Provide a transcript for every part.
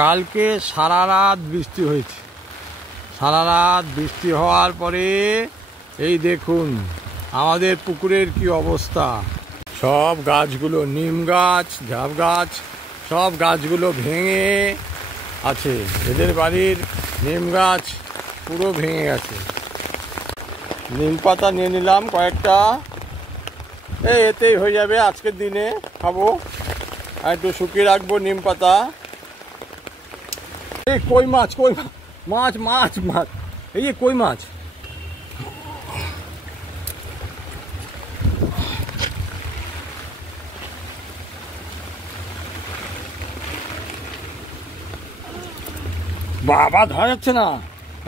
কালকে সারা রাত বৃষ্টি হয়েছে। সারা রাত বৃষ্টি হওয়ার পরে এই দেখুন আমাদের পুকুরের কি অবস্থা। সব গাছগুলো, নিম গাছ, ঝাপ গাছ, সব গাছগুলো ভেঙে আছে। এদের বাড়ির নিম গাছ পুরো ভেঙে গেছে। নিম পাতা নিয়ে নিলাম কয়েকটা, এতেই হয়ে যাবে আজকের দিনে খাবো। আর একটু শুকিয়ে রাখবো নিম পাতা। এই কই মাছ, কই মাছ, মাছ মাছ, এই যে কই মাছ। বাবা ধরা যাচ্ছে না,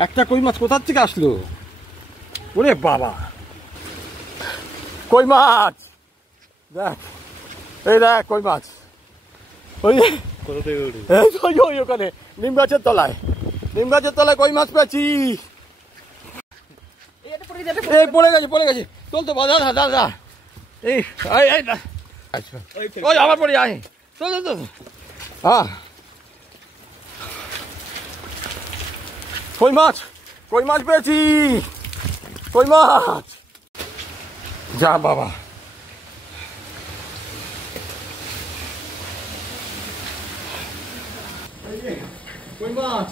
একটা কই মাছ কোথার থেকে আসলো? ওরে বাবা, কই মাছ দেখ, এই দেখ কই মাছ। ওই ওখানে নিম গাছের তলায়, নিম গাছের তলায় কই মাছ পেয়েছি। এই পড়ে গেছে, পড়ে গেছে, চল তো দাদা দাদা। এই ওই আবার পড়ে আয়, চল চল চল। হ্যাঁ কই মাছ, কই মাছ পেয়েছি, কই মাছ। যা বাবা, কই মাছ,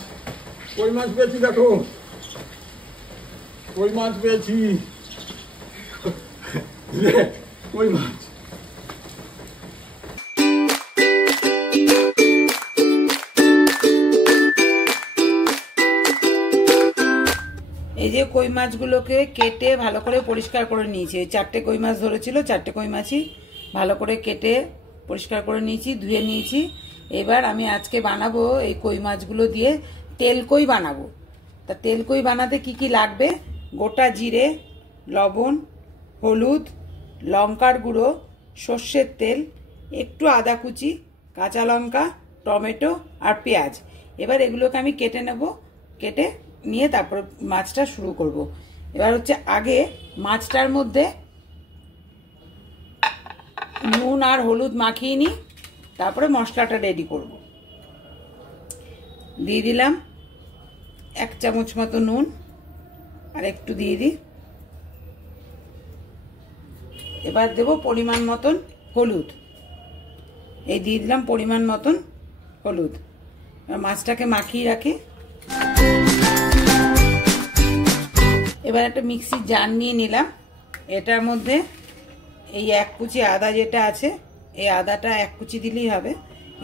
কই মাছ পেয়েছি, দেখো কই মাছ পেয়েছি, কই মাছ। এই যে কই মাছগুলোকে কেটে ভালো করে পরিষ্কার করে নিয়েছি। 4টে কই মাছ ধরেছিল, 4টে কই মাছই ভালো করে কেটে পরিষ্কার করে নিয়েছি, ধুয়ে নিয়েছি। এবার আমি আজকে বানাবো এই কই মাছগুলো দিয়ে তেল কই বানাবো। তা তেল কই বানাতে কি কি লাগবে: গোটা জিরে, লবণ, হলুদ, লঙ্কার গুঁড়ো, সর্ষের তেল, একটু আদা কুচি, কাঁচা লঙ্কা, টমেটো আর পেঁয়াজ। এবার এগুলোকে আমি কেটে নেব, কেটে নিয়ে তারপর মাছটা শুরু করব। এবার হচ্ছে আগে মাছটার মধ্যে নুন আর হলুদ মাখিয়ে নিই, তারপরে মশলাটা রেডি করব। দিয়ে দিলাম 1 চামচ মতো নুন, আর একটু দিয়ে দিই। এবার দেব পরিমাণ মতন হলুদ, এই দিয়ে দিলাম পরিমাণ মতন হলুদ। এবার মাছটাকে মাখিয়ে রাখি। এবার একটা মিক্সির জার নিয়ে নিলাম, এটার মধ্যে এই 1 কুচি আদা যেটা আছে, এই আদাটা 1 কুচি দিলেই হবে,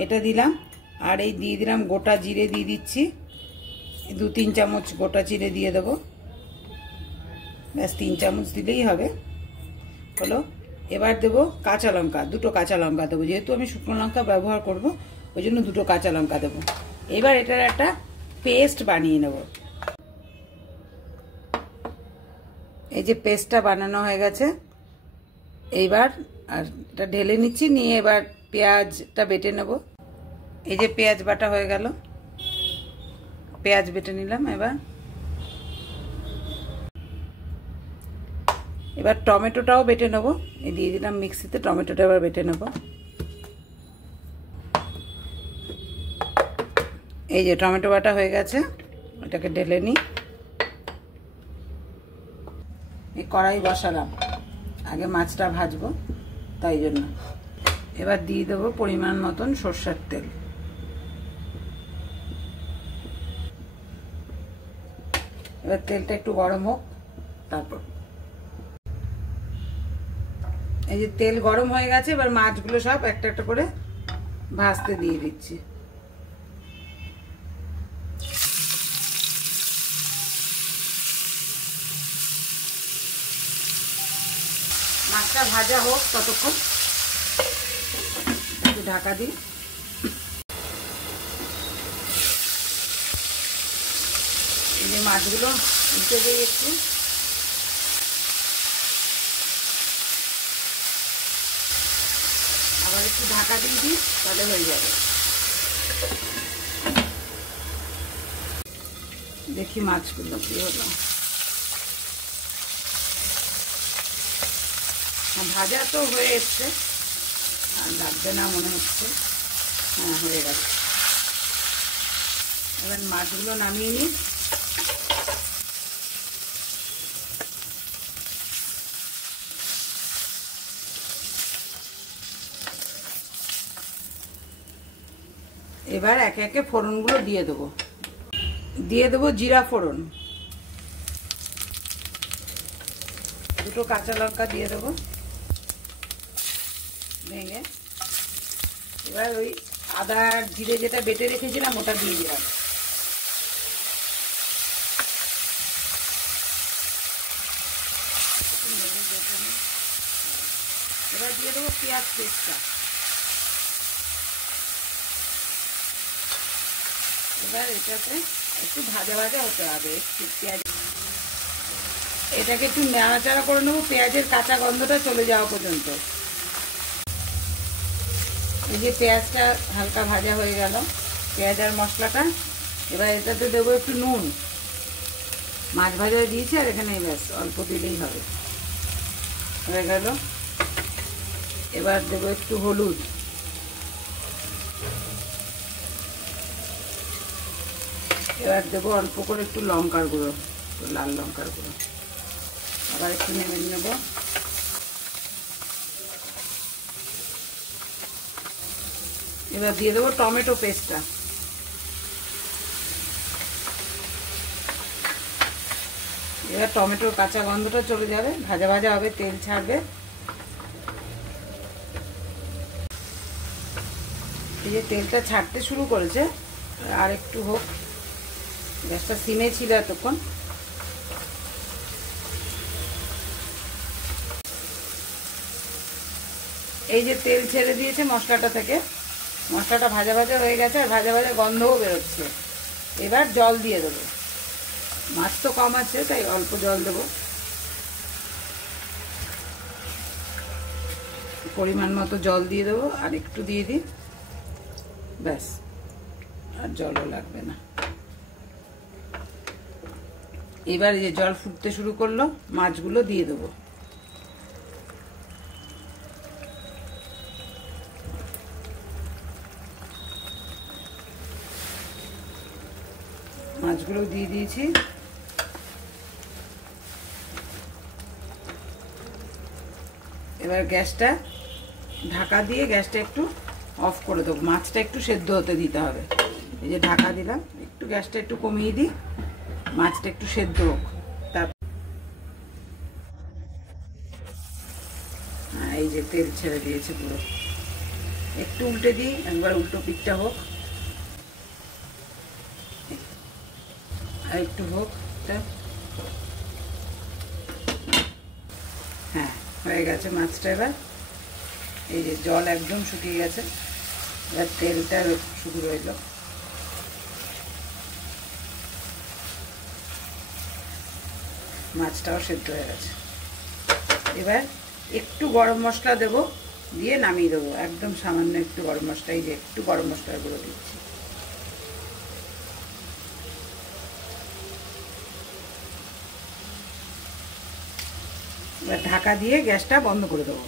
এটা দিলাম। আর এই দিয়ে দিলাম গোটা জিরে, দিয়ে দিচ্ছি 2-3 চামচ গোটা জিরে দিয়ে দেবো, ব্যাস 3 চামচ দিলেই হবে, হলো। এবার দেবো কাঁচা লঙ্কা, 2টো কাঁচা লঙ্কা দেবো, যেহেতু আমি শুকনো লঙ্কা ব্যবহার করব ওই জন্য 2টো কাঁচা লঙ্কা দেবো। এবার এটার একটা পেস্ট বানিয়ে নেব। এই যে পেস্টটা বানানো হয়ে গেছে, এইবার আর এটা ঢেলে নিচ্ছি, নিয়ে এবার পেঁয়াজটা বেটে নেব। এই যে পেঁয়াজ বাটা হয়ে গেল, পেঁয়াজ বেটে নিলাম। এবার টমেটোটাও বেটে নেব, এই দিয়ে দিলাম মিক্সিতে, টমেটোটা এবার বেটে নেব। এই যে টমেটো বাটা হয়ে গেছে, এটাকে ঢেলে নিই। এই কড়াই বসালাম, আগে মাছটা ভাজবো তাই জন্য। এবার দিয়ে দেবো পরিমাণ মতন সরষের তেল। এবার তেলটা একটু গরম হোক, তারপর এই যে তেল গরম হয়ে গেছে, এবার মাছগুলো সব একটা একটা করে ভাজতে দিয়ে দিচ্ছি। মাছটা ভাজা হোক ততক্ষণ, একটু ঢাকা দিই। এই যে মাছগুলো উঠে দিয়ে একটু আবার একটু ঢাকা দিয়ে দিই, তাহলে হয়ে যাবে। দেখি মাছগুলো কি হলো। ভাজা তো হয়ে এসছে, আর লাগবে না মনে হচ্ছে। হ্যাঁ, হয়ে গেছে। এবার মাছগুলো নামিয়ে নিই। এবার একে একে ফোড়নগুলো দিয়ে দেবো। জিরা ফোড়ন, দুটো কাঁচা লঙ্কা দিয়ে দেবো ভেঙে। এবার ওই আদা আর জিরে যেটা বেটে রেখেছিলাম ওটা দিয়ে দিলাম। এবার দিয়ে দেবো পেঁয়াজ পেস্টটা। এবার এটাতে একটু ভাজা ভাজা হতে হবে, একটু পেঁয়াজ, এটাকে একটু নাড়াচাড়া করে নেবো পেঁয়াজের কাঁচা গন্ধটা চলে যাওয়া পর্যন্ত। এই যে পেঁয়াজটা হালকা ভাজা হয়ে গেল, পেঁয়াজ আর মশলাটা। এবার এটাতে দেবো একটু নুন, মাছ ভাজা দিয়েছি আর এখানে ব্যাস অল্প দিলেই হবে, হয়ে গেল। এবার দেবো একটু হলুদ, এবার দেবো অল্প করে একটু লঙ্কার গুঁড়ো, লাল লঙ্কার গুঁড়ো। আবার একটু নেড়ে নেব। এবার দিয়ে দেবো টমেটো পেস্টটা। এবার টমেটোর কাঁচা গন্ধটা চলে যাবে, ভাজা ভাজা হবে, তেল ছাড়বে। এই যে তেলটা ছাড়তে শুরু করেছে, আর একটু হোক, গ্যাসটা সিমে ছিল এতক্ষণ। এই যে তেল ছেড়ে দিয়েছে মশলাটা থেকে, মশলাটা ভাজা ভাজা হয়ে গেছে আর ভাজা ভাজা গন্ধও বেরোচ্ছে। এবার জল দিয়ে দেবো, মাছ তো কম আছে তাই অল্প জল দেবো, পরিমাণ মতো জল দিয়ে দেবো। আর একটু দিয়ে দিই, ব্যাস, আর জলও লাগবে না। এবার যে জল ফুটতে শুরু করলো, মাছগুলো দিয়ে দেবো। মাছগুলো দিয়ে দিয়েছি। এবার গ্যাসটা ঢাকা দিয়ে গ্যাসটা একটু অফ করে দেবো, মাছটা একটু সেদ্ধ হতে দিতে হবে। এই যে ঢাকা দিলাম, একটু গ্যাসটা একটু কমিয়ে দিই, মাছটা একটু সেদ্ধ হোক। এই যে তেল ছেড়ে দিয়েছে পুরো, একটু উল্টে দিই, একবার উল্টো পিঠটা হোক, আর একটু হোক। হ্যাঁ, হয়ে গেছে মাছটা। এবার এই যে জল একদম শুকিয়ে গেছে, এবার তেলটা শুধু রইল। মাছটাও সেদ্ধ হয়ে গেছে। এবার একটু গরম মশলা দেবো, দিয়ে নামিয়ে দেবো। একদম সামান্য একটু গরম মশলা, এই যে একটু গরম মশলার গুঁড়ো দিচ্ছি। এবার ঢাকা দিয়ে গ্যাসটা বন্ধ করে দেবো।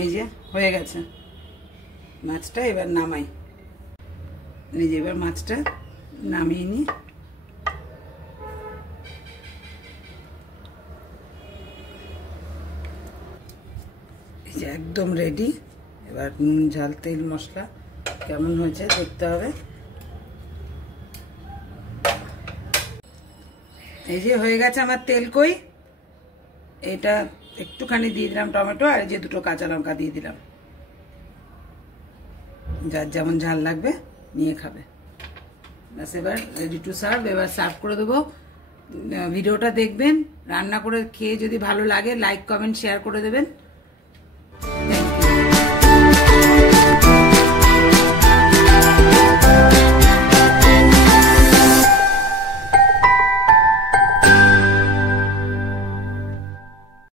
এই যে হয়ে গেছে মাছটা, এবার নামাই। এই যে এবার মাছটা নামিয়ে নিই। এই যে একদম রেডি। এবার নুন ঝাল তেল মশলা কেমন হয়েছে দেখতে হবে। এই যে হয়ে গেছে আমার তেল কই। এটা একটুখানি দিয়ে দিলাম টমেটো, আর যে দুটো কাঁচা লঙ্কা দিয়ে দিলাম, যার যেমন ঝাল লাগবে নিয়ে খাবে। ব্যাস, এবার রেডি টু সার্ভ। এবার সার্ভ করে দেবো। ভিডিওটা দেখবেন, রান্না করে খেয়ে যদি ভালো লাগে লাইক কমেন্ট শেয়ার করে দেবেন।